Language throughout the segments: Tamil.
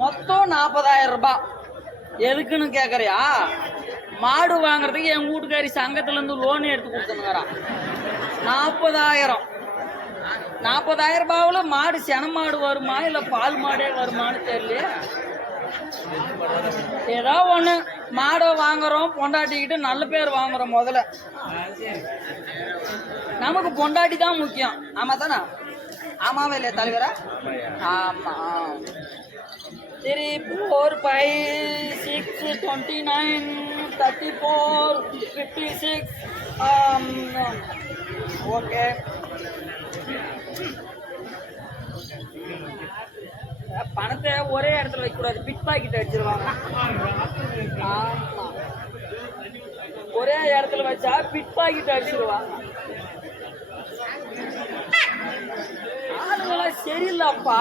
மொத்தம் 40,000 ரூபாய். எதுக்குன்னு கேக்குறியா? மாடு வாங்குறதுக்கு என் வீட்டுக்காரி சங்கத்துல இருந்து லோன் எடுத்து கொடுத்துனுங்கிறான். 40,000. 40,000 ரூபாவுல மாடு சென மாடு வருமா இல்ல பால் மாடே வருமானு தெரியல. ஏதோ ஒண்ணு மாடை வாங்குறோம், பொண்டாட்டிக்கிட்டு நல்ல பேர் வாங்குறோம். முதல்ல நமக்கு பொண்டாட்டி தான் முக்கியம். ஆமா தானே? ஆமாவே இல்லையா தலைவரா? ஆமா. 3, 4, 5, 6, 29, 34, 56. ஓகே. பணத்தை ஒரே இடத்துல வைக்க கூடாது, பிட் பாக்கெட் அடிச்சிருவாங்க. ஆமா, ஒரே இடத்துல வச்சா பிட் பாக்கெட் அடிச்சிருவாங்க. ஆளுங்களாம் சரியில்லப்பா.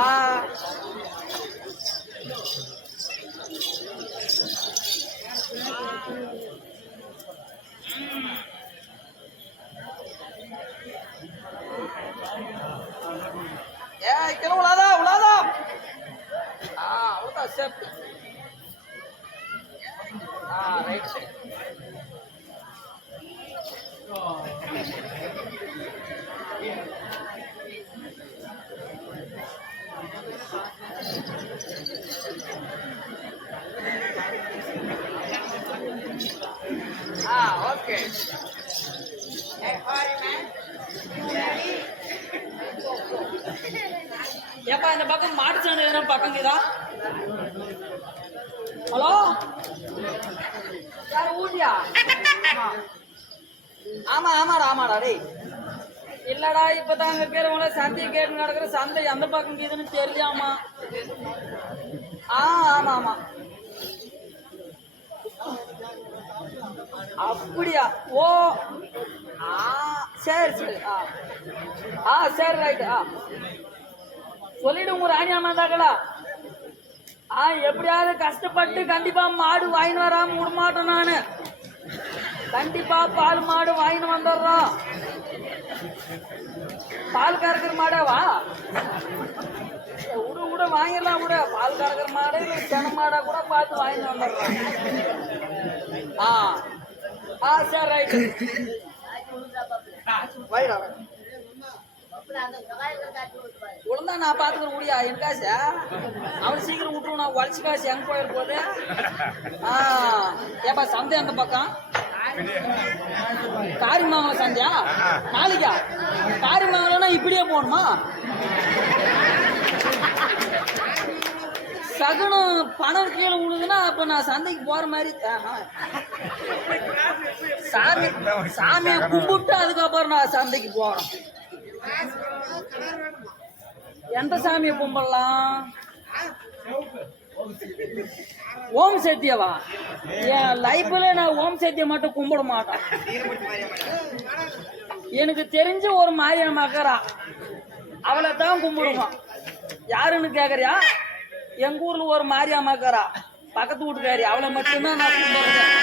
கிலோ உலாதா உலாதா. அவ்வளோதான் சேஃப். Right side. ஓகே. ஏப்பா இந்த பக்கம் மாட்டு சந்தை பக்கம் இதா? ஹலோ, யாரு ஊட்டியா? ஆமா ஆமாடா ஆமாடா. டேய் இல்லடா, இப்பதான் அங்க இருக்கிறவங்கள சந்தையை கேட்டு நடக்கிற சந்தை எந்த பக்கம் இதுன்னு தெரியாமா? ஆமா ஆமா. அப்படியா? ஓ சரி சரி. சரி ரைட்டு. சொல்லிடுங்க ராணியாமா தாக்கலா. எப்படியாவது கஷ்டப்பட்டு கண்டிப்பா மாடு வாங்கிட்டு வராம விடமாட்டோம். நானு கண்டிப்பா பால் மாடு வாங்கிட்டு வந்துடுறோம். பால் கறக்கிற மாடாவா? விட விட வாங்கிடலாம். விட பால் கறக்கிற மாடு இல்லை சென மாடா கூட பார்த்து வாங்கிட்டு வந்துடுறோம். சரி ரைட்டு. வைடா உழந்தா நான் பாத்துக்கிறேன். முடியா என் காசு அவன் சீக்கிரம் விட்டுருவோம். நான் உழைச்சி காசு எங்க போயிரு போது. ஏப்பா சந்தை அந்த பக்கம் காரிமாங்கலம் சந்தையா? நாளைக்கா? காரிமாங்கலம்னா இப்படியே போகணுமா? சகுனம் பணம் கீழே விழுதுன்னா அப்ப நான் சந்தைக்கு போற மாதிரி. சாமியை கும்பிட்டு அதுக்கப்புறம் நான் சந்தைக்கு போறேன். எந்த சாமியை கும்பிடலாம்? ஓம் சத்தியவா? என் லைஃப்ல நான் ஓம் சத்தியம் மட்டும் கும்பிட மாட்டேன். எனக்கு தெரிஞ்ச ஒரு மாரியம்மாக்கறா, அவளை தான் கும்பிடுவான். யாருன்னு கேக்குறியா? எங்க ஊர்ல ஒரு மாரியம்மாக்கறா, பக்கத்து வீட்டுக்காரி, அவளை மட்டும்தான் நான் கும்பிடுறேன்.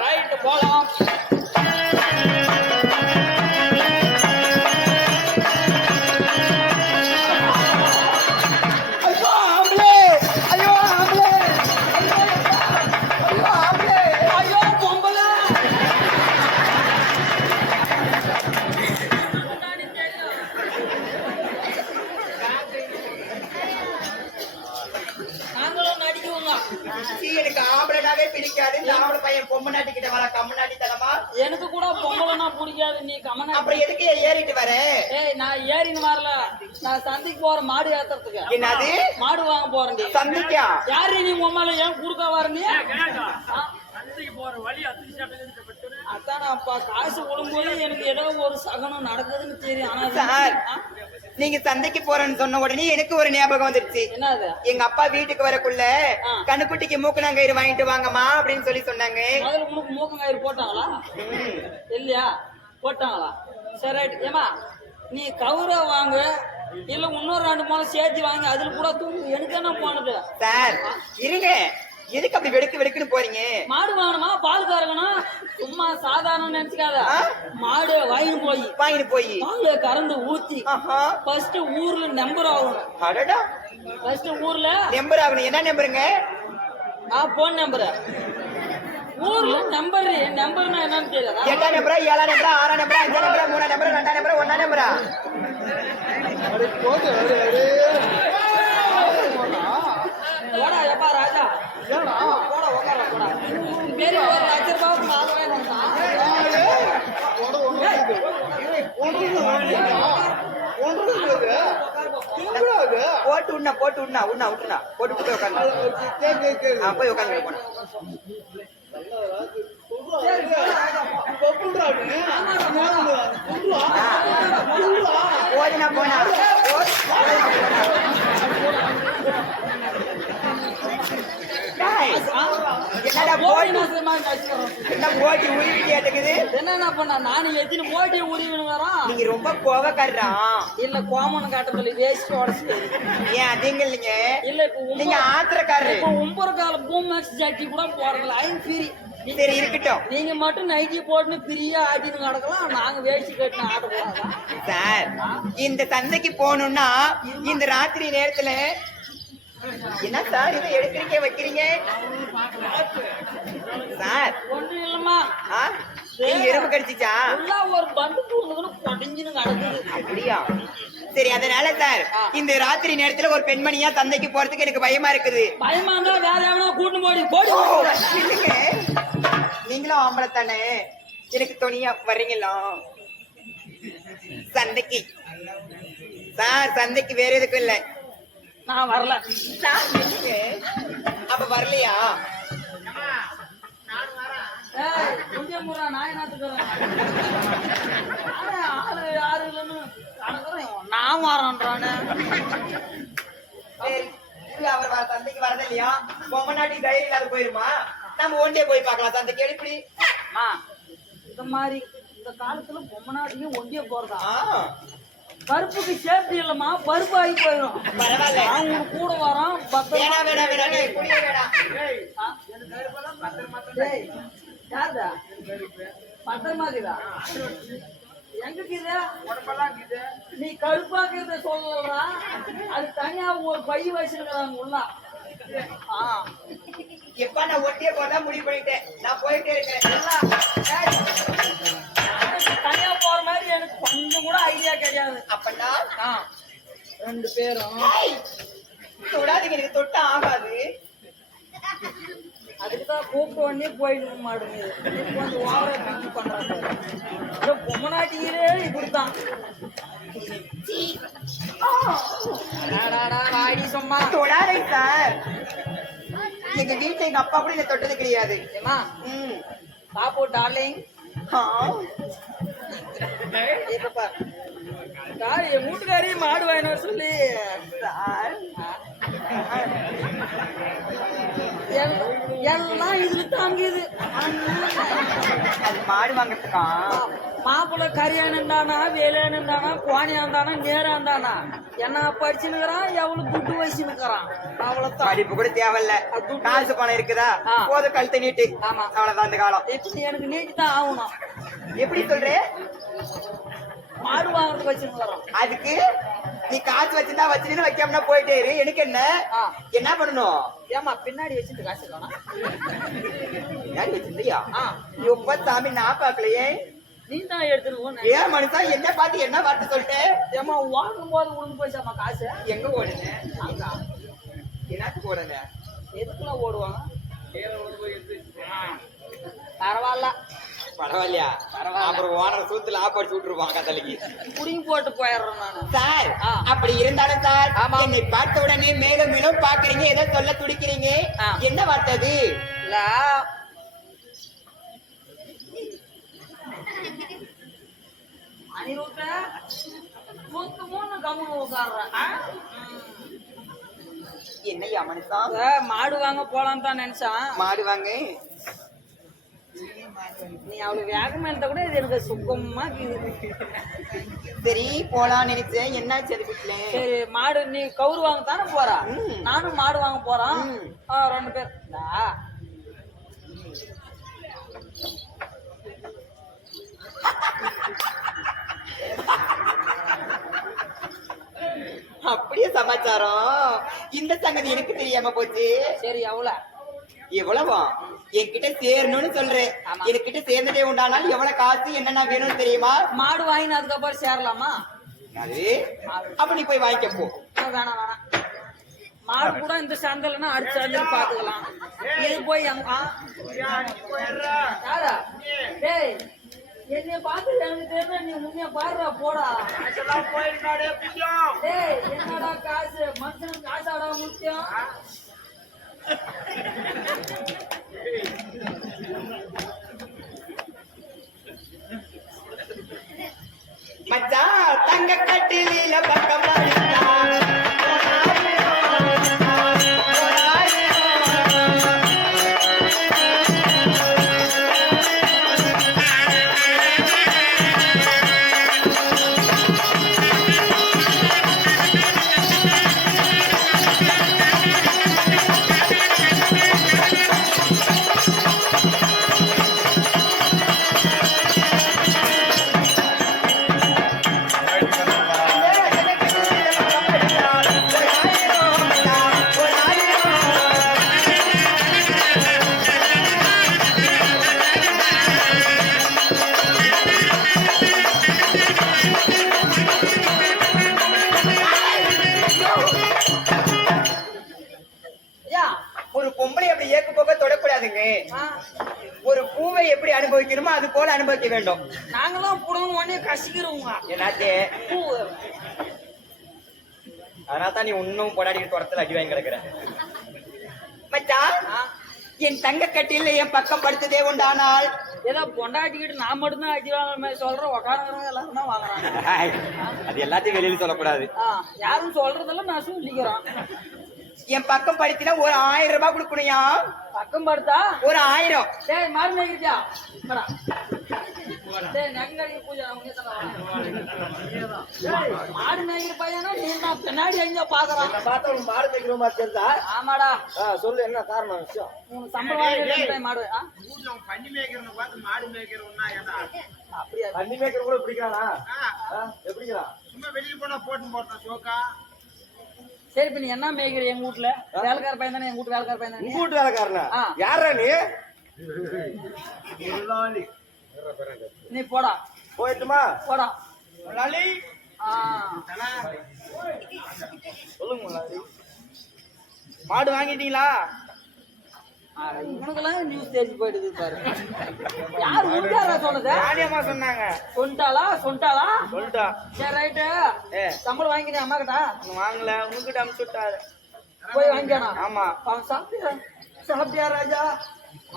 ரைட் போலாம். நாங்களும் நடிக்குவோங்க. எனக்கு ஆம்பளைனாவே பிடிக்காது. இந்த ஆம்பளை பையன் பொம்மை நாட்டி கிட்ட வர கம்மநாட்டி தனமா. எனக்கு கூட பொம்பளைனா பிடிக்காது. நீ கம்மனா அப்புறம் எதுக்கு ஏறிட்டு வர? ஏய் நான் ஏறின்னு வரல. நான் சந்தைக்கு போறேன் மாடு ஏத்துறதுக்கு. என்னது? மாடு வாங்க போறேன். சந்தைக்கா? யாரு நீ உம்மால ஏன் குடுக்க வர நீ? சந்தைக்கு போற வழி அதான் அப்பா காசு விடும்போது எனக்கு ஏதோ ஒரு சகனம் நடக்குதுன்னு தெரியும். ஆனா சார் நீங்க சந்தைக்கு போறேன்னு சொன்ன உடனே எனக்கு ஒரு ஞாபகம் வந்துருச்சு. என்னது? எங்க அப்பா வீட்டுக்கு வரக்குள்ள கண்ணுக்குட்டிக்கு மூக்கணாங்கயிறு வாங்கிட்டு வாங்கம்மா அப்படின்னு சொல்லி சொன்னாங்க. முதல்ல உனக்கு மூக்கங்கயிறு போட்டாங்களா? இல்லையா? போட்டாங்களா? சரி ஏமா நீ கவுர வாங்க இல்ல இன்னொரு 2 மாதம் சேர்த்து வாங்க. அதுல கூட தூங்கு. எனக்கு என்ன போனது சார்? இருங்க, எதுக்கு அப்படி வெடுக்குன்னு போறீங்க? மாடு வாங்கணுமா பால் கறக்கணும்? சும்மா சாதாரண நினைச்சுக்காத. மாடு வாங்கிட்டு போய் பால் கறந்து ஊத்தி ஃபர்ஸ்ட் ஊர்ல நம்பர் ஆகணும். அடடா, ஃபர்ஸ்ட் ஊர்ல நம்பர் ஆகணும். என்ன நம்பருங்க? Phone number. ஊர்ல நம்பர்னா என்னன்னு தெரியல. 8ஆம் நம்பரா 7ஆம் நம்பரா 6ஆம் நம்பரா 5ஆம் நம்பரா 3ஆம் நம்பரா 2ஆம் நம்பரா 1ஆம் நம்பரா? போடா எப்பா ராஜா போடா உட்கார போடா. பெரிய ஒரு 1,00,000 ரூபாய்க்கு மாடு போட்டு போய் உட்காந்து போன. போனா என்னடா போட்டி உரிமை கேட்டுக்குது? என்ன பண்ண நானும் எத்தனை போட்டி உரிமை வரோம். நீங்க ரொம்ப கோவக்காரரா? இல்ல கோமன்னு காட்டுறதுல வேஸ்ட் உடச்சு. ஏன் அதிக இல்லைங்க? இல்ல இப்ப நீங்க ஆத்திரக்காரரு. இப்ப உம்பர கால பூமேக்ஸ் ஜாக்கி கூட போடுறதுல ஐம் ஃப்ரீ. சரி இருக்கட்டும். நீங்க மட்டும் நைட்டி போட்டுன்னு ஃப்ரீயா ஆட்டின்னு கிடக்கலாம். நாங்க வேஷ்டி கட்டின ஆட்ட போறாங்க. சார் இந்த சந்தைக்கு போகணும்னா இந்த ராத்திரி நேரத்துல என்ன சார் இதை எடுக்கிறீங்க வைக்கிறீங்க? சார் ஒன்றும் இல்லம்மா. நீங்க எறும்பு கடிச்சிச்சா? எல்லாம் ஒரு பண்டு தூங்குதுன்னு கொடைஞ்சுன்னு கிடக்குது. அப்படியா? சரி அதனால சார் இந்த ராத்திரி நேரத்துல ஒரு பெண்மணியா சந்தைக்கு போறதுக்கு எனக்கு பயமா இருக்குது. பயமா இருந்தா வேற எவனா கூட்டு போடி. இல்லைங்க, நீங்களும் ஆம்பளை தானே, எனக்கு துணியா வர்றீங்களா சந்தைக்கு? சார் சந்தைக்கு வேற எதுக்கும் இல்லை. நான் வரல. அப்ப வரலையா? நான் வரேன்றானே. அவர் சந்தைக்கு வரது இல்லையா? பொம்மை நாட்டி தைரியம் இல்லாத போயிருமா? நம்ம ஒன்றே போய் பார்க்கலாம் சந்தைக்கு. எப்படி இந்த மாதிரி இந்த காலத்துல பொம்மை நாட்டியும் ஒண்டிய போறதா? பருப்புக்கு சேஃப்டி இல்லம்மா, பருப்பு ஆகி போயிடும். பரவாயில்ல, அவங்க கூட வரோம். பத்திரமாக்குதா? எங்க நீ கருப்பாக்குறத சொல்லா? அது தனியா ஒரு பை வச்சிருக்கிறாங்க உள்ள. எப்ப நான் ஒட்டியே போறதா முடிவு பண்ணிட்டேன். நான் போயிட்டே இருக்கேன். தனியா போற மாதிரி எனக்கு கொஞ்சம் கூட ஐடியா கிடையாது. அப்பன்னா 2 பேரும் தொடாதீங்க, எனக்கு தொட்டா ஆகாது. அதுக்குதான் கூப்பிட்டு உடனே போயிட்டு மாடுங்க. கொஞ்சம் ஓவரா பிரிச்சு பண்றாங்க. பொம்மை நாட்டிலே இப்படித்தான். சும்மா தொடாதே சார். எங்க வீட்டுல எங்க அப்பா கூட என்ன தொட்டது கிடையாது. பாப்போ டார்லிங். என் வீட்டுக்காரி மாடு வாங்கினு சொல்லி எல்லாம் இதுல தாங்குது. அது மாடு வாங்கறதுக்கா? மாப்பிள்ள கரியானுந்தானா வேலையானுந்தானா கோணியாந்தானா நேராந்தானா என்ன படிச்சுன்னுக்கிறான், எவ்வளவு துட்டு வச்சுன்னுக்கிறான். அவ்வளவுதான். படிப்பு கூட தேவையில்ல, காசு பணம் இருக்குதா போதும், கழுத்தை நீட்டு. ஆமா அவ்வளவுதான் அந்த காலம். இப்ப எனக்கு நீட்டு தான் ஆகணும். எப்படி சொல்ற? மாடு வாங்குறதுக்கு வச்சுருக்கிறோம். அதுக்கு நீ காசு வச்சிருந்தா வச்சுன்னு வைக்காம போயிட்டே இரு. எனக்கு என்ன பண்ணணும்? ஏமா பின்னாடி வச்சுட்டு காசு வேணாம். பின்னாடி வச்சிருந்தியா? எப்ப சாமி நான் பாக்கலையே. நீ தான் எடுத்துருவோம். ஏன் மனுஷா என்ன பார்த்து என்ன வார்த்தை சொல்லிட்டேன்? ஏமா வாங்கும் போது உழுந்து போச்சாமா காசு? எங்க ஓடுங்க? என்னத்துக்கு ஓடுங்க? எதுக்குலாம் ஓடுவாங்க பரவாயில்ல பரவாயில்லையா பரவாயில்ல. அப்புறம் ஓனர் சூத்துல ஆப்படிச்சு விட்டுருவான் கத்தலைக்கு குடியும் போட்டு போயிடுறேன் நான் சார் ஆ. அப்படி இருந்தாலும் சார் ஆமா. என்னை பார்த்த உடனே மேலும் மேலும் பாக்குறீங்க ஏதோ சொல்ல துடிக்கிறீங்க ஆ. என்ன வார்த்தை அது இல்ல அனிருத்த மூத்து மூணு கம்முன்னு உட்காடுறேன் என்னையா மனுஷா மாடு வாங்க போலான்னு தான் நினைச்சான் மாடு வாங்க நீ அவளுக்கு வேகமா இருந்தா கூட இது எனக்கு சுகமா இருக்குது. சரி போலான்னு நினைச்சேன் என்னாச்சு அது வீட்டுல சரி மாடு நீ கவுரு வாங்க தானே போறா ம். நானும் மாடு வாங்க போறோம் ம். 2 பேர் இந்தா. அப்படியே சமாச்சாரம் இந்த சங்கதி எனக்கு தெரியாம போச்சு சரி எவ்வளோ எவ்வளவா என்கிட்ட சேரணும்னு சொல்றேன் ஆமா. என்கிட்ட சேர்ந்ததே உண்டானால் எவ்வளவு காசு என்னென்ன வேணும்னு தெரியுமா மாடு வாங்கின அதுக்கப்புறம் சேரலாமா அது அப்ப நீ போய் வாங்கிக்க போ வேணாம் வேணாம் மாடு கூட இந்த சந்தையிலன்னா அடுத்த சந்தையில் பாத்துக்கலாம் இது போய் யாரா டேய் என்னைய பார்த்து எனக்கு தெரிஞ்ச நீ முன்னைய பாடுறா போடா டேய் என்னடா காசு மனுஷனுக்கு காசாடா முக்கியம் மச்சான் தங்க கட்டில பக்கம் படுத்தா. ஐயா ஒரு பொம்பளை அப்படி ஏக்கு போக தொடக்கூடாதுங்க ஆ, ஒரு பூவை எப்படி அனுபவிக்கணுமோ அது போல அனுபவிக்க வேண்டும் நாங்களாம் புடங்க உடனே கசிக்கிறோங்க என்னாச்சே பூ அதனால தான் நீ இன்னும் பொண்டாடி தொடத்துல அடி வாங்கி கிடக்குற மச்சான் ஆ, என் தங்க கட்டில என் பக்கம் படுத்ததே உண்டானால் ஏதோ பொண்டாட்டிக்கிட்டு நான் மட்டும்தான் அடி வாங்குற மாதிரி சொல்றேன் உக்காந்துக்கிறவங்க எல்லாரும் தான் வாங்குறாங்க அது எல்லாத்தையும் வெளியில சொல்லக்கூடாது யாரும் சொல்றதெல்லாம் நான் சொல்லிக்கிறேன் என் பக்கம் படுத்தினா ஒரு 1000 ரூபாய் கொடுக்கணுயா பக்கம் படுத்தா ஒரு 1000 டேய் மாறு மேய்க்கிறியா வாடா. டேய் நகங்கடி பூஜை அவங்க டேய் மாடு மேய்க்கிற பையனா நீ நான் பின்னாடி எங்க பாக்குறான் பார்த்தா உனக்கு மாடு மேய்க்கிற மாதிரி தெரிஞ்சா ஆமாடா சொல்லு என்ன காரணம் விஷயம் உனக்கு சம்பளம் வாங்கிட்டு மாடு பண்ணி மேய்க்கிறவங்க பார்த்து மாடு மேய்க்கிறவனா ஏன்னா அப்படியா தண்ணி மேய்க்கிற கூட பிடிக்கிறானா எப்படிங்கிறான் சும்மா வெளியில போனா போட்டான் சோக்கா சரி இப்ப நீ என்ன மேய்க்கிற எங்க வீட்டுல வேலைக்கார பையன் தானே எங்க வீட்டு வேலைக்கார பையன் தானே வீட்டு வேலைக்காரனா ஆ. யாரா நீ நீ போடா போயிட்டுமா போடா முதலாளி ஆ சொல்லுங்க முதலாளி மாடு வாங்கிட்டீங்களா இவனுக்கெல்லாம் நியூஸ் தெரிஞ்சு போயிடுது பாரு யார் உண்டாரா சொன்னது ராணியம்மா சொன்னாங்க சொன்ட்டாளா சொல்லிட்டா சரி ரைட்டு ஏ. சம்பளம் வாங்கினேன் அம்மா கிட்ட வாங்கல உங்ககிட்ட அமுச்சு விட்டாரு போய் வாங்கிக்கானா ஆமா அவன் சாப்பிட்டியா ராஜா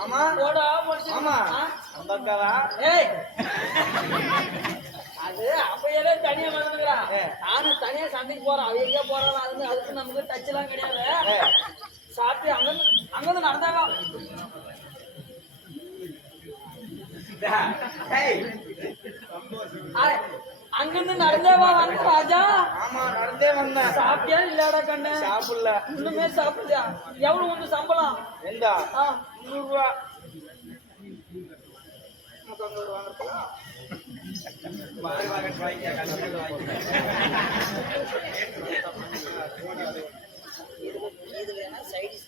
ஆமா போடா முடிச்சு ஆமா அந்த அக்காவா ஏய் அது அப்பையிலே தனியா வந்துக்கிறான் ஏ. நானும் தனியா சந்தைக்கு போறேன் அவ எங்க போறான் அதுக்கு நமக்கு டச் எல்லாம் கிடையாது ஏ. சாப்பிட்டு அங்கிருந்து நடந்தாவா ஏய். அங்கிருந்து நடந்தேவா வந்து ராஜா ஆமா நடந்தே வந்தேன் சாப்பிட்டியா இல்லடா கண்ணு சாப்பிடல இன்னுமே சாப்பிடுறியா எவ்வளவு உங்க சம்பளம் எந்தா ஆ, 100 ரூபா இது வேணா சைடிஸ்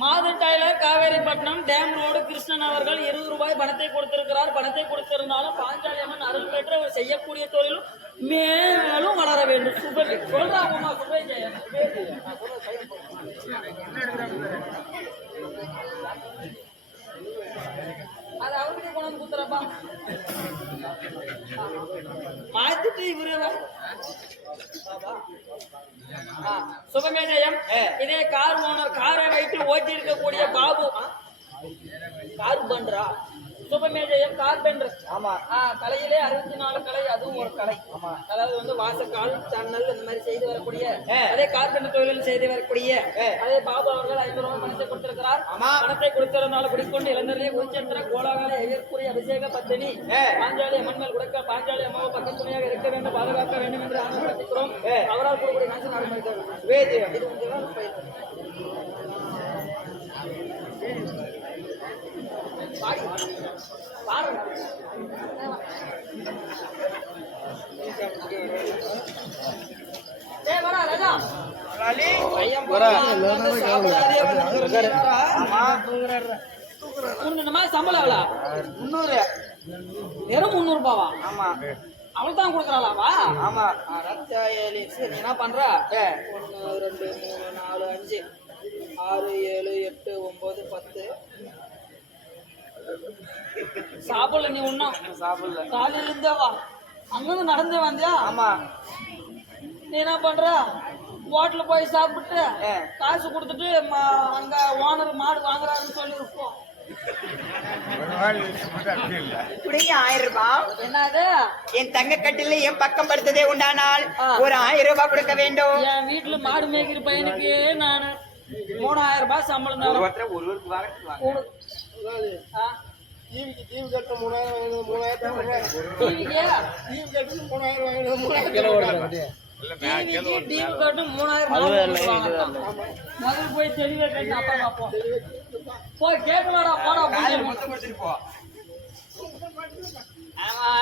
மாதட்டாயில காவேரிப்பட்டினம் டேம் ரோடு கிருஷ்ணன் அவர்கள் 20 ரூபாய் பணத்தை கொடுத்திருக்கிறார். பணத்தை கொடுத்திருந்தாலும் பாஞ்ச செய்யக்கூடிய தொழிலும் மேலும் வளர வேண்டும். சுபவி சொல்றாங்கம்மா, சுபேஜயம் அது அவர்கிட்ட கொண்டு வந்து குத்துறப்பா. மாத்திட்டு இவரு சுபமேஜயம். இதே கார் ஓனர், காரை வைத்து ஓட்டி இருக்கக்கூடிய பாபு கார் பண்றா சுபமேஜயம் கார்பெண்டர். ஆமா. கலையிலே 64 கலை, அதுவும் ஒரு கலை. ஆமா. அதாவது வந்து வாசக்கால், சன்னல் இந்த மாதிரி செய்து வரக்கூடிய அதே கார்பெண்டர் தொழில் செய்து வரக்கூடிய அதே பாபு அவர்கள் 5 ரூபாய் பணத்தை கொடுத்திருக்கிறார். பணத்தை கொடுத்திருந்தாலும் குடிக்கொண்டு இளைஞர்களே குறிச்சென்ற கோலாகால எதிர்ப்புரிய அபிஷேக பத்தினி பாஞ்சாலி அம்மன் மேல் கொடுக்க பாஞ்சாலி அம்மாவை பக்க துணையாக இருக்க வேண்டும், பாதுகாக்க வேண்டும் என்று ஆசைப்படுகிறோம். அவரால் கூடக்கூடிய காசு சம்பளம் எவ்வளோ? 300. வெறும் 300 ரூபாவா? ஆமா. அவள்தான் கொடுக்குறாளாவா? ஆமா. சரி, நீ என்ன பண்ற? 1 2 3 4 5 6 7 8 9 10 சாப்பிடல. நீ ஒன்னும் சாப்பிடல. காலையில இருந்தே வா, அங்கிருந்து நடந்தே வந்தியா? ஆமா. நீ என்ன பண்ற? ஹோட்டல போய் சாப்பிட்டு காசு கொடுத்துட்டு அங்க ஓனர் மாடு வாங்குறாருன்னு சொல்லி இருப்போம். இப்படியே 1000 ரூபாய். என்னது? என் தங்க கட்டில என் பக்கம் படுத்ததே உண்டானால் ஒரு 1000 ரூபாய் கொடுக்க வேண்டும். என் வீட்டுல மாடு மேய்க்கிற பையனுக்கு நான் 3000 ரூபாய் சம்பளம் தான். ஒருவருக்கு முதல் போய் தெளிவா கேட்டு அப்புறம் பார்ப்போம். போய் கேட்கலாடா, போடா.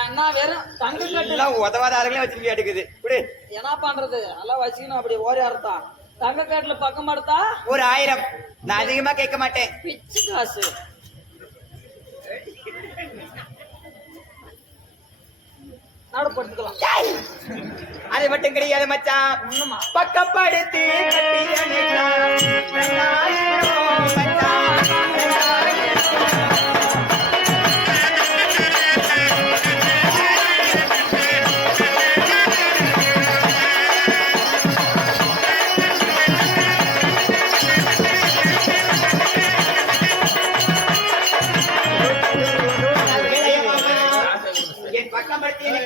என்ன வெறும் தங்க கட்டு உதவாத ஆளுங்களே வச்சிருக்க எடுக்குது. என்ன பண்றது? எல்லாம் வச்சுக்கணும். அப்படி ஓரி அறுத்தா தங்க காட்டுல பக்கம் எடுத்தா ஒரு 1000. நான் அதிகமா கேட்க மாட்டேன். பிச்சு காசு. நாடுபடுத்திக்கலாம். அது மட்டும் கிடையாது மச்சான். பக்கப்படுத்தி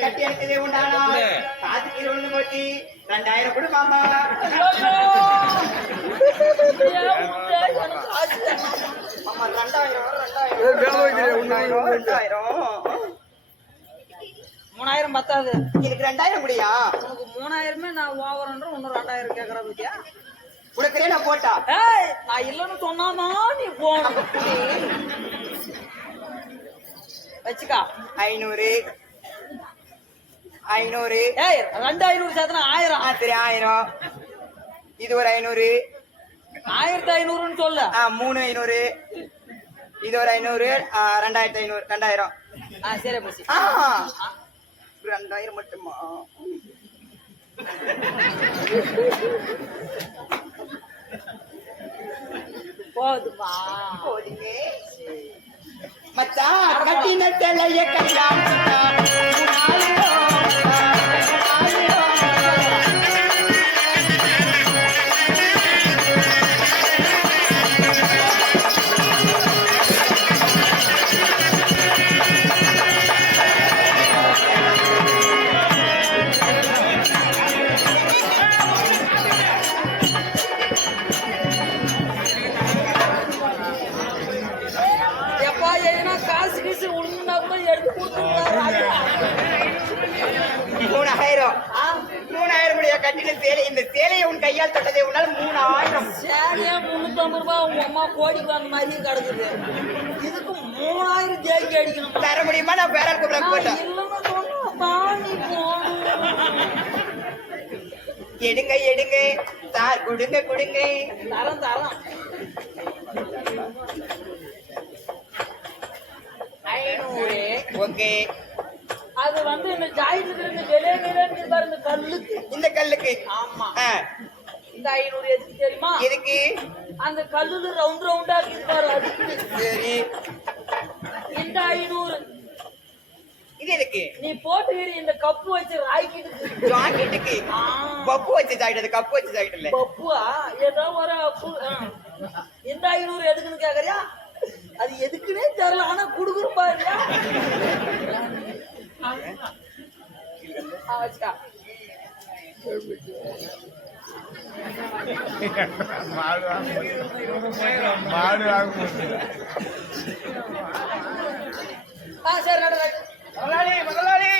கட்டி எடுத்ததே உண்டானா காதுக்கு 2000 கொடு மாமா. ஆமா 3000 பத்தாது. எனக்கு 2000 முடியா? உனக்கு 3000மே நான் ஓவரன்ற இன்னும் 2000 கேக்குற பத்தியா? உனக்கு நான் போட்டா நான் இல்லன்னு சொன்னாதான் நீ போன வச்சுக்கா. 500 500. 2500 சேர்த்தனா 1000. சரி 1000. இது ஒரு 500. 1500ன்னு சொல்ல. 3500. இது ஒரு 500. 2500. 2000. சரி போச்சு. 2000 மட்டுமா? போதுமா? போதுமே மச்சான். கட்டின தலைய கையால் காசு கீசு உண்மைனா கூட எடுத்து கொடுத்துருக்காரு. 3000 முடியா கட்டின சேலை? இந்த சேலையை உன் கையால் தொட்டதே உன்னால் 3000. சேலையா 350 ரூபாய் உங்க அம்மா கோடிக்கு அந்த மாதிரி கிடக்குது. இதுக்கு 3000 ஜெயிக்கி அடிக்கணும். தர முடியுமா? நான் வேற கூப்பிட போட்டேன். எடுங்க எடுங்க சார், கொடுங்க கொடுங்க. தரம் தரம் 500. ஓகே அது வந்து இந்த ஜாயிட்டு இந்த வெளியே நிலைன்னு பாரு இந்த கல்லுக்கு. இந்த கல்லுக்கு ஆமா. ஆ, இந்த 500 எதுக்கு தெரியுமா? எதுக்கு? அந்த கல்லுல ரவுண்ட் ரவுண்டா இருக்குது பாரு அதுக்கு. சரி, இந்த 500 இது எதுக்கு? நீ போட்டுக்கிற இந்த கப்பு வச்சு ராய்க்கிட்டு. ஜாக்கெட்டுக்கு பப்பு வச்சு ஜாக்கெட், அது கப்பு வச்சு ஜாக்கெட் இல்ல. பப்புவா ஏதோ ஒரு அப்பு. இந்த 500 எதுக்குன்னு கேக்குறியா? அது எதுக்குன்னே தெரியல, ஆனா குடுக்குறோம் பாருயா. வச்சுக்கா. சரி நடு. முதலாளி முதலாளி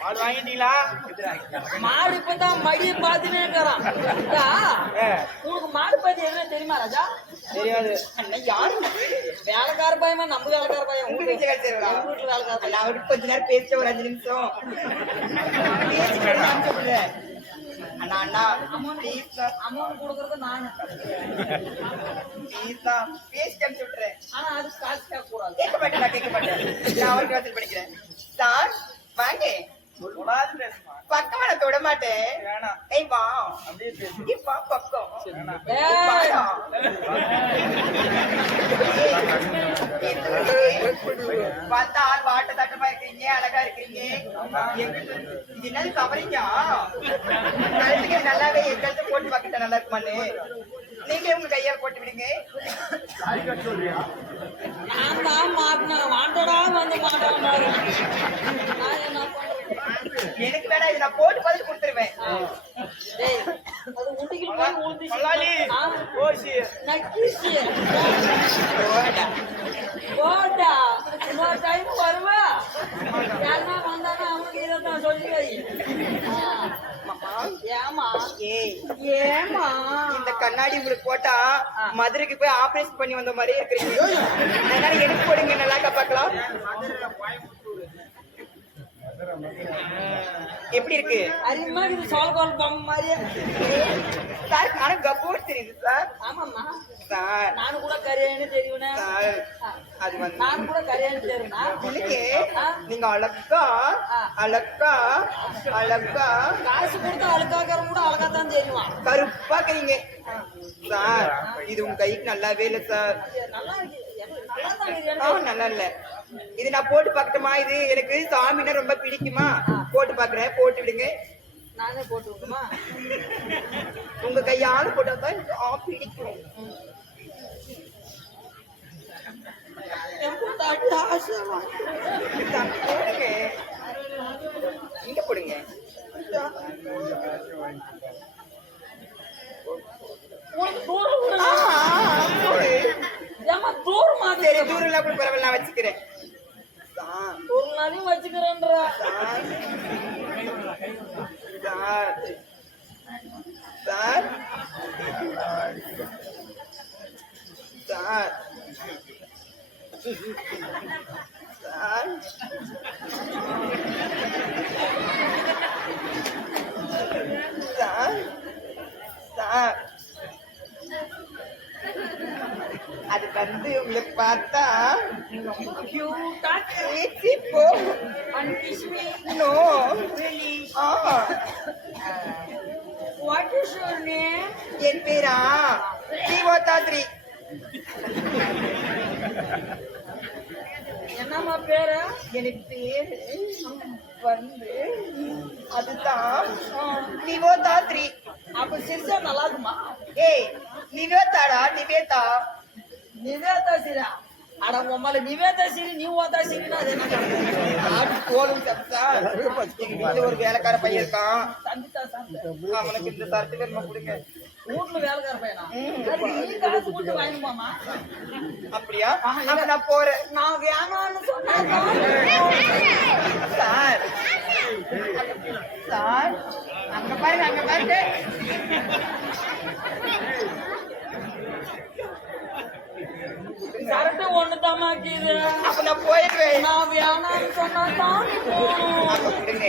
மாடு வாங்கிட்டீங்களா? மாடு இப்பதான் மடியை பார்த்துனே இருக்கிறான். உனக்கு மாடு பத்தி எதுனா தெரியுமா ராஜா? தெரியாது. அண்ணா யாரு? வேலைக்கார பையமா? நம்ம வேலைக்கார பையன். உங்க வீட்டுல வேலை செய்யறா? உங்க வீட்டுல வேலைக்கார பையன். நான் அவருக்கு கொஞ்ச நேரம் பேசிட்டு ஒரு 5 நிமிஷம் பேசிட்டு அனுப்பிச்சுடுறேன். அண்ணா அண்ணா ப்ளீஸ் அமௌண்ட் கொடுக்கறது நானு. ப்ளீஸ் தான் பேசிட்டு அனுப்பிச்சு விட்டுறேன். ஆனா அது காசு கேட்க கூடாது. கேட்க மாட்டேன், நான் கேட்க மாட்டேன். நான் அவருக்கு வசதி பண்ணிக்கிறேன். சார் வாங்க. தொடாது பேசுமா. பக்கம் நான் தொட மாட்டேன். வேணாம். ஏய் வா, அப்படியே பேசு. இங்க வா பக்கம். ஏய், வாடா. பார்த்தா ஆள் வாட்ட தட்டமா இருக்கீங்க, அழகா இருக்கீங்க. இது என்னது கவரிங்க? கழுத்துக்கு நல்லாவே என் கழுத்து போட்டு பார்க்கிட்ட நல்லா இருக்குமான்னு நீங்களே உங்க கையால் போட்டு விடுங்க. நான் தான் மாட்டினேன். வாண்டடா வந்து மாட்டேன். நான் என்ன பண்றது? எனக்கு வேணா இது நான் போட்டு பதில் கொடுத்துருவேன். டேய், அது உண்டிக்கு போய் ஊத்திச்சு. முதலாளி ஓசி நக்கிச்சு. போடா. போடா. இன்னொரு டைம் வருவா. யாருன்னா வந்தானா அவனுக்கு இதைத்தான் சொல்லி வை. ஏமா? ஏய் ஏமா? இந்த கண்ணாடி உங்களுக்கு போட்டா மதுரைக்கு போய் ஆபரேஷன் பண்ணி வந்த மாதிரி இருக்கிறீங்க. அதனால எனக்கு போடுங்க, நல்லா பார்க்கலாம். எப்படி இருக்கு? அதிகமா இது சோல்கோல் பம் மாதிரியே. சார் ஆனா கப்போர் தெரியுது சார். ஆமாம்மா. சார் நானும் கூட கரையான்னு தெரியுவேனே. சார் அது வந்து நானும் கூட கரையான்னு தெரியுமா? உனக்கு நீங்க அழகா அழகா அழகா காசு கொடுத்து அழுக்காக்கிற கூட அழகாத்தான் தெரியுவான். கருப்பா இருக்கிறீங்க சார். இது உங்க கைக்கு நல்லாவே இல்லை சார். நல்லா இருக்கு. நல்லா தான் இருக்கு. நல்லா இல்ல. இது நான் போட்டு பார்க்கட்டுமா? இது எனக்கு சாமின்னா ரொம்ப பிடிக்குமா? போட்டு பாக்குறேன், போட்டு விடுங்க. நானே போட்டு விட்டுமா? உங்க கையால போட்டாதான் எனக்கு பிடிக்கும். என் பொண்டாட்டி ஆசைமா. போடுங்க, இங்க போடுங்க. உனக்கு தூரம் கூட போடு. ஏமா தூரமா? சரி தூரம் கூட பரவாயில்ல, நான் வச்சுக்கிறேன். ஒரு நாளையும் வச்சுக்கிறேன்றா. Sir sir sir sir sir sir அது வந்து உங்களுக்கு பார்த்தா கியூட்டா பேசி போ. and kiss me. No. Really? What is your name? என் பேரா தீவோதாத்ரி. என்னம்மா பேரு? எனக்கு பேரு வந்து அதுதான் நிவோதாத்ரி. அப்ப சிரிச்சா நல்லா இருக்குமா? ஏய் நிவேதாடா, நிவேதா. நிவேதா சிரா. அட உம்மல நிவேதா சிரி நீ ஓதா சிரினா அது என்ன? போலும் சப்தா. எங்க வீட்டுல ஒரு வேலைக்கார பையன் இருக்கான். சந்தித்தா சாப்பிட்டு அவனுக்கு இந்த சரத்து வேணுமா கொடுங்க. வீட்டுல வேலைக்கார பையனா? அதுக்கு நீ காசு கொடுத்து வாங்கிப்பாமா? அப்படியா? அப்ப நான் போறேன். நான் வேணான்னு சொன்னேன். சார் சார் அங்க பாருங்க, அங்க பாருங்க. சரட்டு ஒண்ணுதாம்மா கீது. அப்ப நான் போயிடுவேன். நான் வேணான்னு சொன்னா தான் நீ போகணும். அப்ப விடுங்க.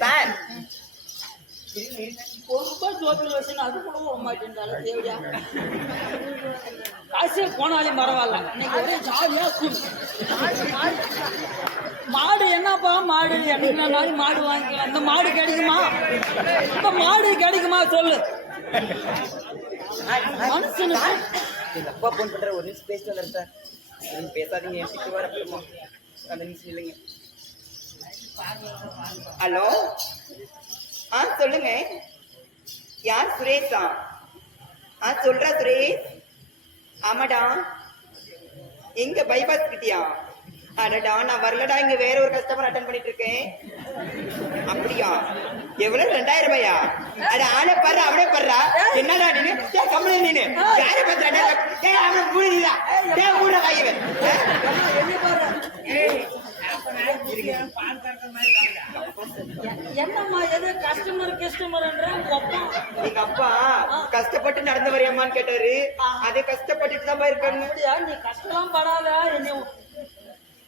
சார் ரூபாய் ஜோப்பில் வச்சுன்னு அது கூட விட மாட்டேன்றாலும் தேவையா காசு போனாலும் பரவாயில்ல இன்னைக்கு ஒரே ஜாலியா மாடு என்னப்பா மாடு என்ன நாள் மாடு வாங்கிக்கலாம் இந்த மாடு கிடைக்குமா இந்த மாடு கிடைக்குமா சொல்லு மனுஷனுக்கு எங்க அப்பா போன் பண்ற ஒரு நிமிஷம் பேசிட்டு வந்தாரு சார் நீங்க பேசாதீங்க என் வர போயிருமா அந்த நிமிஷம் இல்லைங்க ஹலோ சொல்லுங்க யார் சுரேஷா சொல்றா சுரேஷ் ஆமாடா எங்க பைபாஸ் கிட்டியா அடடா நான் வரலடா இங்க வேற ஒரு கஸ்டமர் அட்டன் பண்ணிட்டு இருக்கேன் அப்படியா எவ்வளவு 2000 ரூபாயா அட ஆளே பாரு அவனே பாருடா என்னடா நீனு கம்பெனி நீனு யாரை பத்திரா அவனை மூடிடா மூட வாய்வன் என்னம்மா எது கஸ்டமர்ன்ற எங்க அப்பா கஷ்டப்பட்டு நடந்து வரையம்மான்னு கேட்டாரு அதே கஷ்டப்பட்டுட்டு தான் இருக்காங்க நீ கஷ்டம் படாத என்ன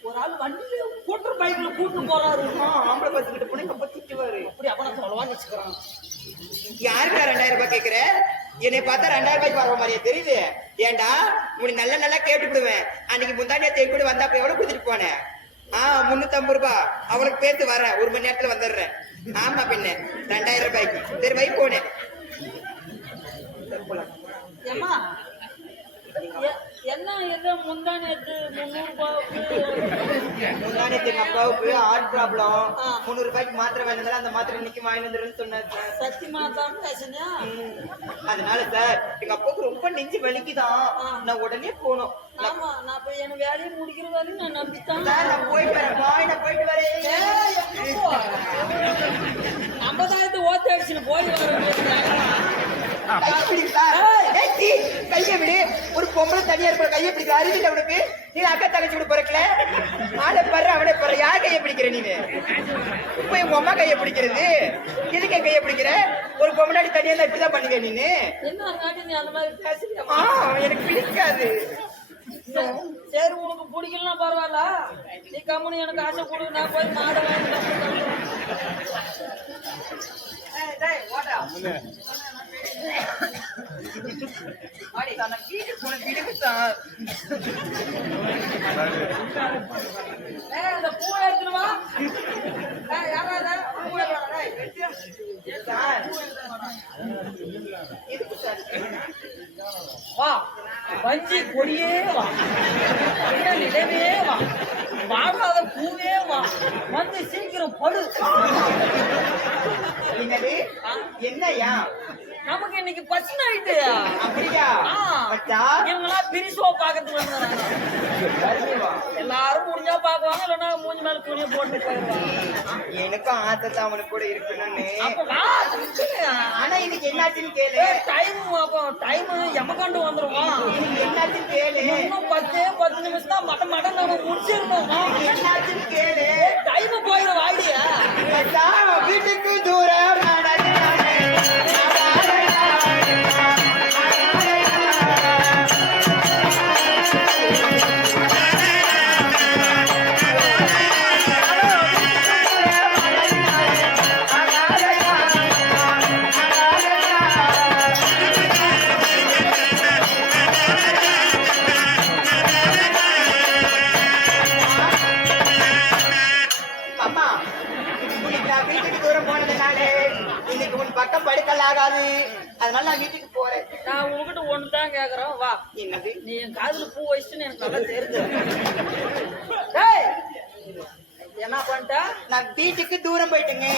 ஒரு ஆள் வண்டியில கூட்டர் பைக்ல கூட்டு போறாரு ஆம்பளை பஸ் கிட்ட போனா அப்ப திட்டுவாரு அப்படி அப்ப நான் சொல்லவான்னு வச்சுக்கிறான் யாருக்கா 2000 ரூபாய் கேக்குற என்னை பார்த்தா 2000 ரூபாய்க்கு வர மாதிரியா தெரியுது ஏண்டா உனக்கு நல்லா கேட்டு விடுவேன் அன்னைக்கு முந்தாண்டியா தேடி கூட வந்தப்ப எவ்வளவு கொடுத்துட்டு போனேன் 350 ரூபாய் அவளுக்கு பேத்து வரேன் 1 மணி நேரத்துல வந்துடுறேன் ஆமா பின்ன 2000 ரூபாய்க்கு சரி வை போனேன் என்ன எது முந்தானத்து 300 முந்தானத்து எங்க அப்பாவுக்கு ஹார்ட் ப்ராப்ளம் 300 ரூபாய்க்கு மாத்திரை வேணும்னால அந்த மாத்திரை இன்னைக்கு வாங்கி வந்துருன்னு சொன்னாரு சத்தியமா தான் பேசுனியா அதனால சார் எங்க அப்பாவுக்கு ரொம்ப நெஞ்சு வலிக்குதான் நான் உடனே போகணும் ஆமா நான் போய் என் வேலையை முடிக்கிற வரையும் நான் நம்பித்தான் நான் போயிட்டு வரேன் பாய் நான் போயிட்டு வரேன் 50,000 ஓத்து அடிச்சுன்னு போய் வரேன் கையை விடு ஒரு பொம்பளை தனியா இருக்க கையை பிடிக்கிற அறிவில்லை உனக்கு நீ அக்கா தங்கச்சி விட பிறக்கல ஆளை பாரு அவனை பாரு யார் கையை பிடிக்கிற நீனு இப்ப எங்க அம்மா கையை பிடிக்கிறது எதுக்கே கையை பிடிக்கிற ஒரு பொம்பளாடி தனியா இருந்தா இப்படிதான் பண்ணுவ நீனு என்ன அந்த மாதிரி பேசுறியா எனக்கு பிடிக்காது சரி உனக்கு பிடிக்கலாம் பரவாயில்ல நீ கம்முனு எனக்கு ஆசை கொடு நான் போய் மாட அந்த பூ எடுத்துருவா யாராவது வா வஞ்சி கொடியே வா நிலவே வா வாடாத பூவே வா வந்து சீக்கிரம் படு என்னையா நமக்கு இன்னைக்கு பசி ஆயிட்டு அப்படியா இவங்களாம் பிரிசோ பாக்கிறதுக்கு வந்தாங்க எல்லாரும் முடிஞ்சா பாக்குவாங்க இல்லைன்னா மூஞ்சி மேல துணியை போட்டு போயிருவாங்க எனக்கும் ஆசை தான் அவனுக்கு கூட இருக்கணும்னு ஆனா இன்னைக்கு என்னாச்சுன்னு கேளு டைம் எமக்காண்டு வந்துருவான் என்னாச்சுன்னு கேளு இன்னும் 10 நிமிஷம் தான் மட்டன் நம்ம முடிச்சிருந்தோம் என்னாச்சுன்னு கேளு டைம் போயிடும் வாடியா வீட்டுக்கு தூரம் பக்கம் படுக்கல் ஆகாது அதனால நான் வீட்டுக்கு போறேன் நான் உங்ககிட்ட ஒண்ணுதான் கேக்குறேன் வா என்னது நீ என் காதுல பூ வச்சுன்னு எனக்கு நல்லா தெரியுது என்ன பண்ணிட்ட நான் வீட்டுக்கு தூரம் போயிட்டேங்க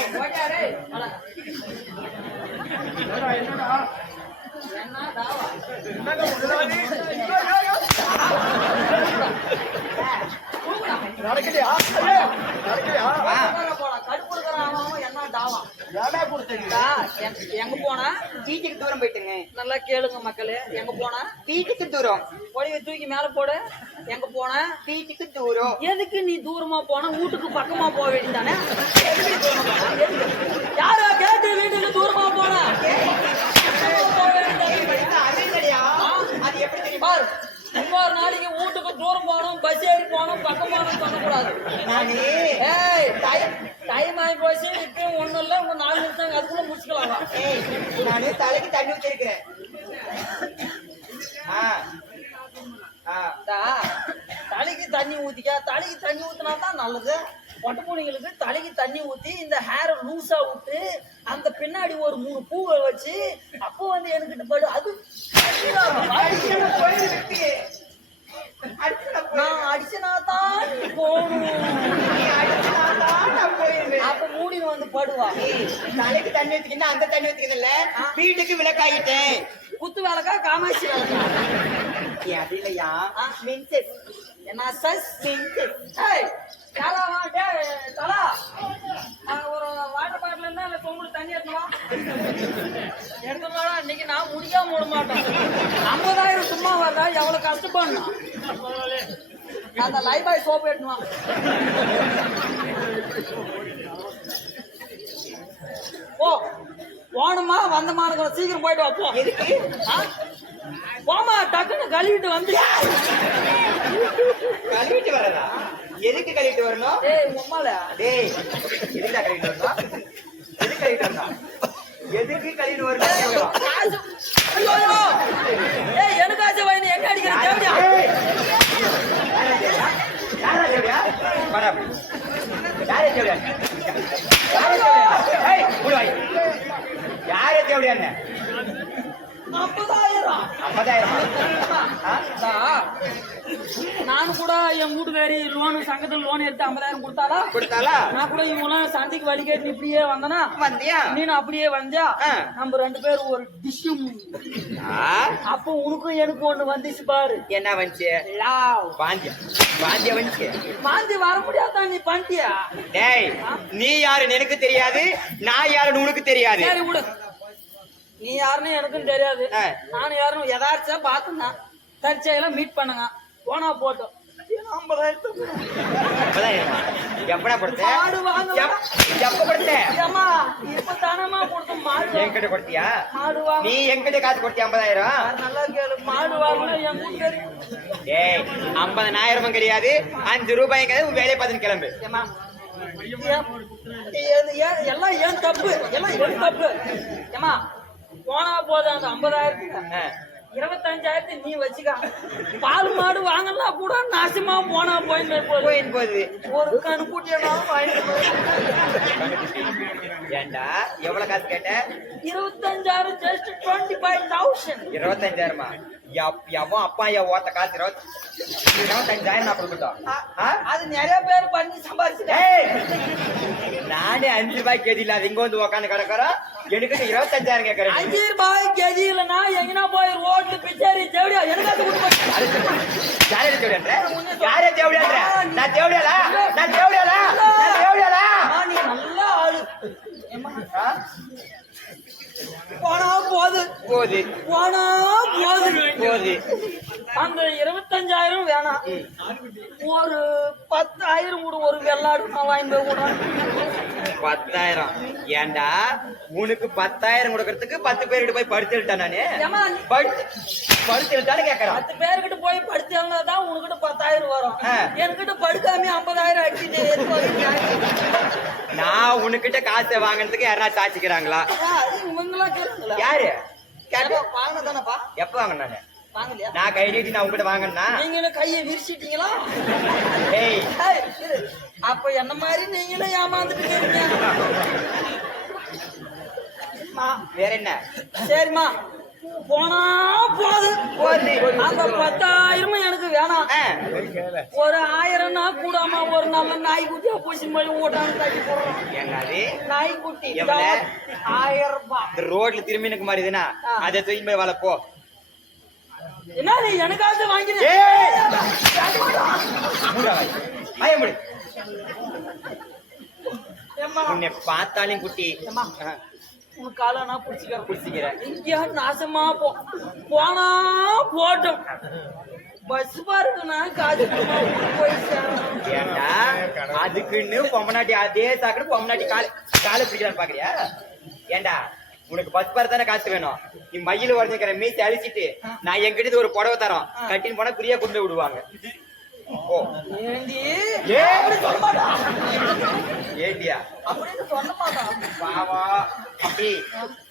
எங்க போனா வீட்டுக்கு தூரம் போயிட்டுங்க நல்லா கேளுங்க மக்களே எங்க போனா வீட்டுக்கு தூரம் பொடியை தூக்கி மேல போடு எங்க போன வீட்டுக்கு தூரம் எதுக்கு நீ தூரமா போன வீட்டுக்கு பக்கமா போக வேண்டியதானே யாரோ கேட்டு வீட்டுக்கு தூரமா போன அது எப்படி தெரியுமா இன்னொரு நாளைக்கு வீட்டுக்கு தூரம் போகணும் பஸ் ஏறி போகணும் பக்கம் போகணும் சொல்லக்கூடாது. நானே ஏய் டைம் ஆகி போச்சு. இப்பயும் ஒண்ணும் இல்ல, உங்க 4 நிமிஷம் அதுக்குள்ள முடிச்சுக்கலாம். ஏய் நானே தலைக்கு தண்ணி ஊத்திருக்கிறேன். தலைக்கு தண்ணி ஊத்திக்க. தலைக்கு தண்ணி ஊத்தினா தான் நல்லது. பொட்டை பொண்ணுங்களுக்கு தலைக்கு தண்ணி ஊத்தி இந்த ஹேரை லூஸா விட்டு அந்த பின்னாடி ஒரு 3 பூவை வச்சு அப்போ வந்து எனக்கிட்ட படு. அது நான் அடிச்சனா தான் போகணும். அப்ப மூடின்னு வந்து படுவா. தலைக்கு தண்ணி ஊத்திக்கிட்டா அந்த தண்ணி ஊத்திக்கிறது இல்ல, வீட்டுக்கு விளக்காயிட்டேன். குத்து வேலைக்கா காமாட்சி வேலைக்கா? அது இல்லையா என்ன சஸ் தலா ஒரு வாட்டர் பாட்டில் இருந்தா அந்த பொங்கல் தண்ணி எடுத்துவா இன்னைக்கு நான் முடிக்காம விட மாட்டேன். 50,000 சும்மா வர்றா எவ்வளவு கஷ்டப்படணும். அந்த லைபாய் சோப்பு எடுத்துவா. ஓ போனமா வந்தமான சீக்கிரம் போயிட்டு வா. போமா டக்குன்னு கழுவிட்டு வந்து. கழுவிட்டு வரதா? எதுக்கு கழுவிட்டு வரணும்? டேய் உம்மால டேய் எதுக்கு கழுவிட்டு வரணும்? எதுக்கு கழுவிட்டு வரணும்? எதுக்கு கழுவிட்டு வரணும்? காசு ஐயோ ஏய் எனக்கு ஆசை வாங்கி எங்க அடிக்கிற தேவடியா? யாரா தேவடியா? வாடா. யாரே தேவடியா? ஏய் புடிவாய். யாரே தேவடியா என்ன? 50,000. 50,000. நான் கூட என் வீட்டுக்காரி லோனு சங்கத்துல லோன் எடுத்து 50,000 கொடுத்தாளா? நான் கூட இவங்களாம் சந்தைக்கு வழி கேட்டு இப்படியே வந்தனா வந்தியா? நீனு அப்படியே வந்தியா? நம்ம 2 பேரும் ஒரு டிஷ்ஷும். அப்போ உனக்கும் எனக்கும் ஒண்ணு வந்துச்சு பாரு. என்ன வந்துச்சு? வாந்தியா வந்துச்சு. வாந்தி வர முடியாதான் நீ பண்ணிட்டியா? டேய் நீ யாருன்னு எனக்கு தெரியாது, நான் யாருன்னு உனக்கு தெரியாது. சரி விடு. நீ யாருன்னு எனக்கும் தெரியாது, நானும் யாரும் எதாச்சும் பாத்துனா தற்செயலாம் மீட் பண்ணுங்க. போனா போட்டோம். 50,000 எப்படா கொடுத்த? மாடு வாங்க. எப்ப கொடுத்த? ஏமா இப்ப தானமா கொடுத்த மாடு. என்கிட்ட கொடுத்தியா? மாடு வாங்க. நீ என்கிட்ட காசு கொடுத்தியா? 50,000. நல்லா கேளு. மாடு வாங்கல என் வீட்டுக்காரி. ஏய் 50,000 கிடையாது, 5 ரூபாய் உன் வேலையை பார்த்துன்னு கிளம்பு. ஏமா எல்லாம் ஏன் தப்பு, எல்லாம் ஏன் தப்பு. ஏமா போனா போதும் அந்த 50,000 25,000 நீ வச்சுக்க. பால் மாடு வாங்கலாம் கூட நாசமா போனா போயின்னு போகுது. ஒரு கணுக்குட்டியனாலும் வாங்கிட்டு போய். ஏண்டா எவ்வளவு காசு கேட்ட? 25,000 ஜஸ்ட் 25,000. 25,000மா? எவன் அப்பா என் ஓத்த காசு 25,000 நான் கொடுக்கட்டும். அது நிறைய பேர் பண்ணி சம்பாதிச்சுட்டேன். நானே 5 ரூபாய் கேதி இல்லாத இங்க வந்து உக்காந்து கிடக்குறோம். எனக்கு 25,000 கேட்கறேன். 5 ரூபாய் கேஜி இல்லைன்னா எங்கன்னா போய் ரோட்ல பிச்சேரி தேவடியா எனக்கு அது யாரே தேவடியான்ற? யாரே தேவடியான்ற? நான் தேவடியாலா? நான் தேவடியாலா? நான் தேவடியாலா? நீ நல்ல ஆளு. போனா போது போது போனா போது போது. அந்த 25,000 வேணாம், ஒரு 10,000 கூட ஒரு வெள்ளாடு நான் வாங்கி போய் கூட. 10,000 ஏண்டா உனக்கு 10,000 கொடுக்கறதுக்கு 10 பேர்கிட்ட போய் படுத்துட்டேன் நானு. படுத்துட்டான்னு கேக்குறேன். 10 பேர்கிட்ட போய் படுத்தா உனக்கிட்ட 10,000 வரும். என்கிட்ட படுக்காம 50,000 அடிச்சுட்டு நான் உனக்கிட்ட காசை வாங்கினதுக்கு யாரா சாச்சிக்கிறாங்களா? இவங்களா கேளுங்களா? யாரு வாங்கினதானப்பா? எப்ப வாங்கினானு? வாங்கலையா? நான் கை நீட்டி நான் உங்ககிட்ட வாங்கினா நீங்களும் கையை விரிச்சிட்டீங்களா? ஏய் அப்ப என்ன மாதிரி நீங்களும் ஏமாந்துட்டு வேற என்ன? சரிம்மா போனா போது. அந்த 10,000 எனக்கு வேணாம். ஒரு 1000 கூடாம ஒரு நல்ல நாய்க்குட்டியா பூசி போய் ஓட்டான்னு கட்டி போடுறோம். என்னது நாய்க்குட்டி? 1000 ரூபாய். ரோட்ல திரும்பி எனக்கு மாறிதுன்னா அதை தூக்கி போய் வாழ போ. என்ன நீ எனக்காவது வாங்கினேன்? உன்னை பார்த்தாலும் குட்டி உனக்கு கால நான் பிடிச்சிக்கிறேன். இங்கேயா நாசமா போனா போட்டோம். பஸ் பாருக்குன்னா காசு ஏண்டா அதுக்குன்னு பொம்மநாட்டி அதே சாக்கடு பொம்மநாட்டி காலை பிடிக்கலான்னு பாக்குறியா? ஏண்டா உனக்கு பஸ் பாரு தானே காசு வேணும். நீ மயில உடஞ்சிக்கிற மீசி அழிச்சிட்டு நான் எங்கிட்ட ஒரு புடவை தரோம் கட்டின்னு போனா குறியா கொண்டு விடுவாங்க. ஓ ஏண்டி ஏ அப்படி சொல்ல மாட்டா ஏண்டியா அப்படின்னு சொல்ல மாட்டா பாவா அப்படி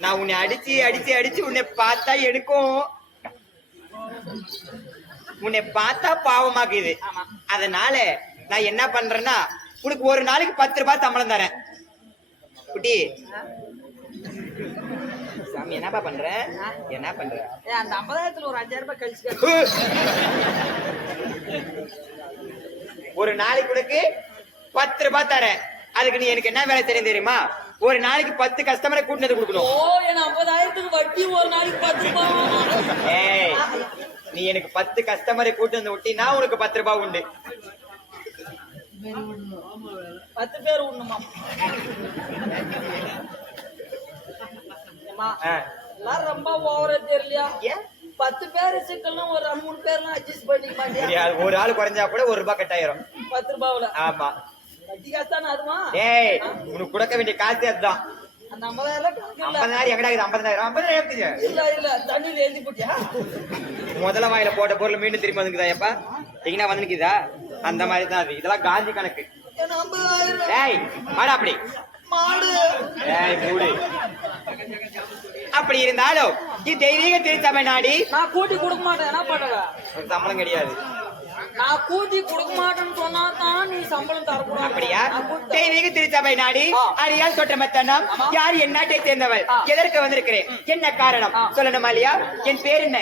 நான் உன்னை அடிச்சு அடிச்சு அடிச்சு உன்னை பார்த்தா எனக்கும் உன்னை பார்த்தா பாவமாக்குது. அதனால நான் என்ன பண்றேன்னா உனக்கு ஒரு நாளைக்கு 10 ரூபாய் சம்பளம் தரேன். குட்டி சாமி என்னப்பா பண்ற என்ன பண்ற? அந்த 50,000 ஒரு 5,000 ரூபாய் கழிச்சு ஒரு நாளைக்கு உனக்கு 10 ரூபாய் தரேன். அதுக்கு நீ எனக்கு என்ன வேலை தெரியும் தெரியுமா? ஒரு நாளைக்கு 10 கஸ்டமரை கூட்டினது கொடுக்கணும். ஓ என்ன 50,000க்கு வட்டி ஒரு நாளைக்கு 10 ரூபாய். ஏய் நீ எனக்கு 10 கஸ்டமரை கூட்டி வந்து விட்டினா உனக்கு 10 ரூபாய் உண்டு. 10 பேர் உண்ணுமா எல்லாம் ரொம்ப ஓவரா தெரியலையா? 10 பேரு சிக்கல்னா ஒரு 3 பேர்லாம் அட்ஜஸ்ட் பண்ணிக்க மாட்டியா? ஒரு ஆள் குறைஞ்சா கூட 1 ரூபாய் கட்டாயிரும் 10 ரூபாவுல. ஆமா வட்டி காசான அதுமா? ஏய் உனக்கு கொடுக்க வேண்டிய காசு அதுதான். அந்த 50,000 50,000 எங்கடா இது? 50,000 இல்ல தண்ணியில எழுதி போட்டியா? முதல்ல வாயில போட்ட பொருள் மீண்டும் திரும்பி வந்துக்குதா? எப்பா எங்கனா வந்துக்குதா? அந்த மாதிரி தான் அது. இதெல்லாம் காந்தி கணக்கு. என்ன 50,000? ஏய் மாடா அப்படி மாடு. ஏய் மூடு. அப்படி இருந்தாலும் இது தெய்வீக திருச்சபை நாடி நான் கூட்டி கொடுக்க மாட்டேன். என்ன பண்ணுவ? சம்பளம் கிடையாது. நான் கூட்டி கொடுக்க மாட்டேன்னு சொன்னா தான் நீ சம்பளம் தரக்கூடாது. அப்படியா? தெய்வீக திருச்சபை நாடி அடியால் தொட்ட மெத்தனம் யார் என் நாட்டை சேர்ந்தவள் எதற்கு வந்திருக்கிறேன் என்ன காரணம் சொல்லணுமா இல்லையா? என் பேர் என்ன?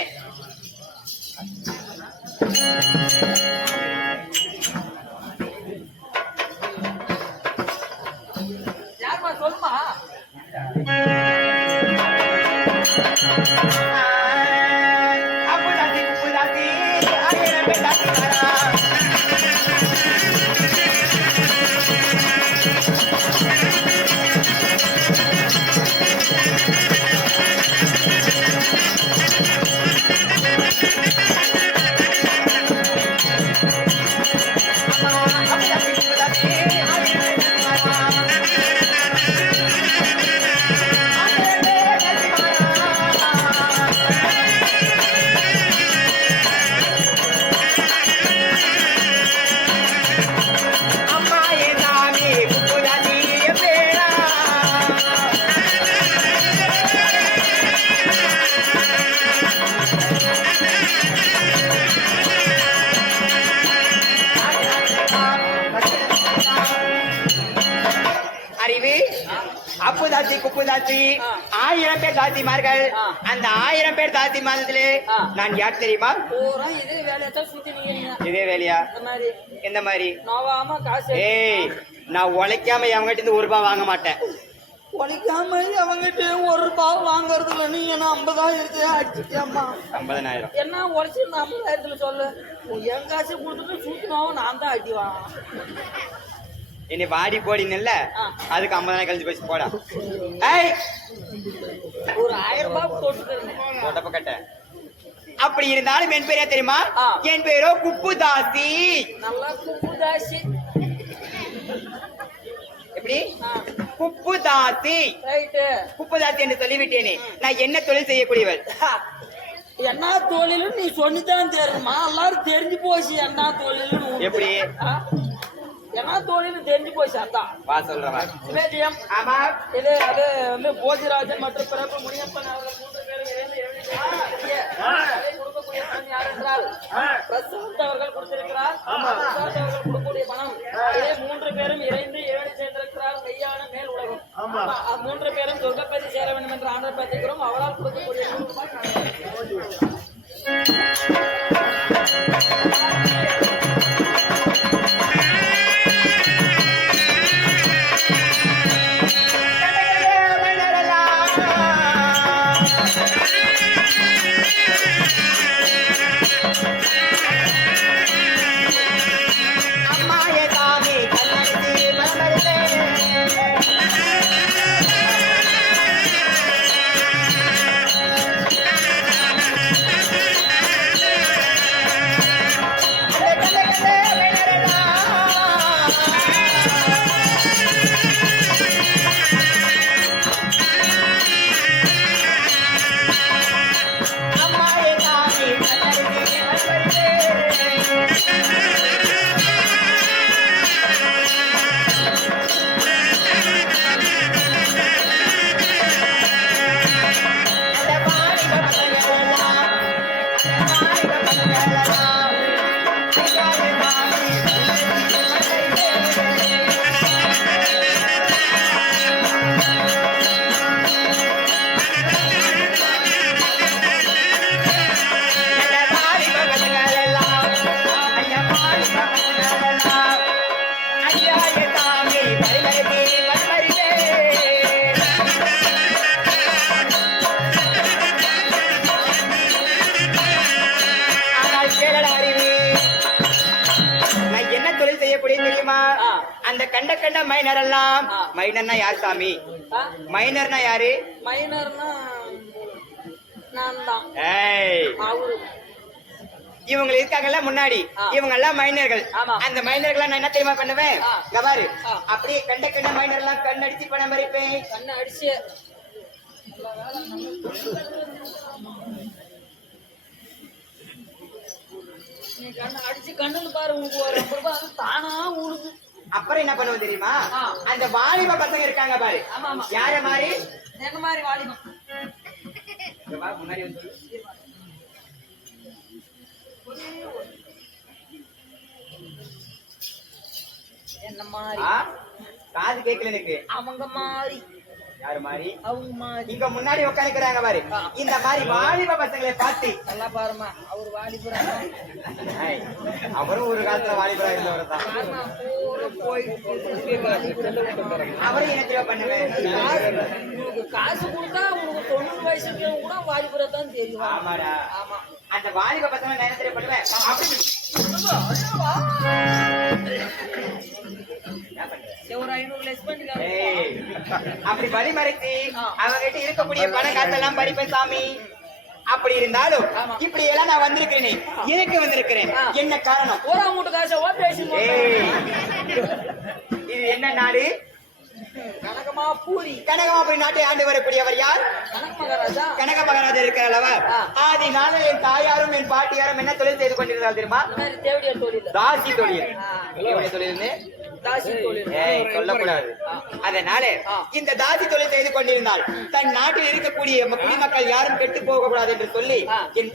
யாருமா சொல்லுமா? அப்புதாசி குப்புதாசி ஆயிரம் பெண்டாசி மாறா அப்புதாசி குப்புதாசி 1000 பேர் தாத்திமார்கள். அந்த 1000 பேர் தாத்திமார்களே நான் யார் தெரியுமா? இதே வேலையத்தான் சுத்தி நீங்க. இதே வேலையா? எந்த மாதிரி? ஏய் நான் உழைக்காம அவங்ககிட்ட இருந்து 1 ரூபாய் வாங்க மாட்டேன். உழைக்காம அவங்ககிட்ட 1 ரூபாய் வாங்குறது இல்ல. நீ என்ன 50,000 அடிச்சிட்டியம்மா? 50,000 என்ன உழைச்சிருந்த 50,000 சொல்லு. என் காசு கொடுத்துட்டு சுத்தினாவும் நான் தான் அடிவான். என்னை வாடி போடினல்ல அதுக்கு 50,000 கழிச்சு போச்சு போடா. ஏய் ஒரு 1000 ரூபாய் போட்டுக்கிறேன் போட்டப்ப கட்ட. அப்படி இருந்தாலும் என் பேரே தெரியுமா? என் பேரோ குப்புதாசி. நல்லா குப்புதாசி. எப்படி? குப்புதாசி. குப்புதாசி என்று சொல்லிவிட்டேனே. நான் என்ன தொழில் செய்யக்கூடியவள்? என்ன தொழில் நீ சொன்னிதான் தெரியுமா? எல்லாரும் தெரிஞ்சு போச்சு என்ன தொழில். எப்படி? என்ன தொழில் தெரிஞ்சு போச்சு. அதான் வா சொல்றேன். ஆமா இது அது வந்து போஜராஜன் மற்றும் பிறப்பு முனியப்பன் அவர்கள் 3 பேரும் கொடுக்கக்கூடிய பணம் யார் என்றால் பிரசாந்த் அவர்கள் கொடுத்திருக்கிறார். பிரசாந்த் அவர்கள் கொடுக்கக்கூடிய பணம் இதே 3 பேரும் இறைந்து 7 சேர்ந்திருக்கிறார். மெய்யான மேல் உலகம். 3 பேரும் சொர்க்கப்பதி சேர வேண்டும் என்று ஆண்டர் பார்த்திருக்கிறோம். அவரால் கொடுக்கக்கூடிய 100 ரூபாய். தெரியுமா? அந்த கண்ட மைனர் எல்லாம் மைனர்னா யார் சாமி? மைனர்னா யாரு? மைனர்னா நான் தான். ஏய் அவரு இவங்க இருக்காங்கல்ல முன்னாடி, இவங்க எல்லாம் மைனர்கள். அந்த மைனர்கள் நான் என்ன தெரியுமா பண்ணுவேன்? இங்க பாரு, அப்படியே கண்ட மைனர் எல்லாம் கண் அடிச்சு பணம் பறிப்பேன். கண்ணை அடிச்சு நீ கண்ணை அடிச்சு கண்ணுல பாரு, உனக்கு ஒரு 50 ரூபாய் அது தானா உழுது. அப்புறம் என்ன பண்ணுவோம் தெரியுமா? அந்த வாலிப பசங்க இருக்காங்க பாரு, யார மாதிரி? என்ன மாதிரி வாலிபம்? முன்னாடி வந்து என்ன மாதிரி? காது கேட்கல எனக்கு. அவங்க மாதிரி. யாரு மாதிரி? அவங்க மாதிரி. இங்க முன்னாடி உட்காந்துக்கிறாங்க பாரு, இந்த மாதிரி வாலிப பசங்களை பார்த்து நல்லா பாருமா, அவர் வாலிபரா? அவரும் ஒரு காலத்துல வாலிபரா இருந்தவர் தான். அவரும் என்ன பண்ணுவேன்? உனக்கு காசு கொடுத்தா உனக்கு 90 வயசுக்கு கூட வாலிபரா தான் தெரியும். ஆமாடா. ஆமா. அந்த வாலிப பசங்க நான் என்ன பண்ணுவேன்? ஒரு 500 லெஸ் பண்ணிக்கலாம். அப்படி வழிமறைத்து அவங்கிட்ட இருக்கக்கூடிய பண காசெல்லாம் பறிப்பேன் சாமி. அப்படி இருந்தாலும் இப்படி எல்லாம் நான் வந்திருக்கிறேன், எனக்கு வந்திருக்கிறேன். என்ன காரணம்? ஒரு அமௌண்ட் காசை பேசி இது என்ன நாடு? கனகமாபுரி. கனகமாபுரி நாட்டை ஆண்டு வரக்கூடியவர் யார்? கனக மகாராஜா. கனக மகாராஜா இருக்கிறல்லவா? ஆதி நாளில் என் தாயாரும் என் பாட்டியாரும் என்ன தொழில் செய்து கொண்டிருந்தால் தெரியுமா? தேவடியார் தொழில். தாசி தொழில். தொழில் சொல்லக்கூடாது. அதனால இந்த தாசி தொழில் செய்து கொண்டிருந்தால் தன் நாட்டில் இருக்கக்கூடிய குடிமக்கள் யாரும் கெட்டு போக கூடாது என்று சொல்லி என்